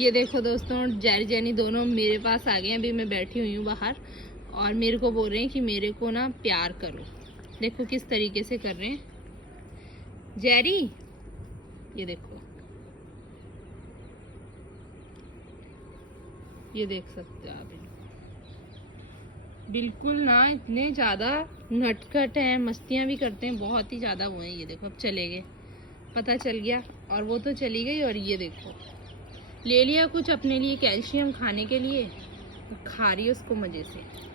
ये देखो दोस्तों, जैरी जैनी दोनों मेरे पास आ गए हैं। अभी मैं बैठी हुई हूँ बाहर और मेरे को बोल रहे हैं कि मेरे को ना प्यार करो। देखो किस तरीके से कर रहे हैं जैरी, ये देखो, ये देख सकते हो आप। बिल्कुल ना इतने ज़्यादा नटखट हैं, मस्तियाँ भी करते हैं, बहुत ही ज़्यादा वो हैं। ये देखो अब चले गए, पता चल गया, और वो तो चली गई। और ये देखो ले लिया कुछ अपने लिए कैल्शियम खाने के लिए, खा रही है उसको मज़े से।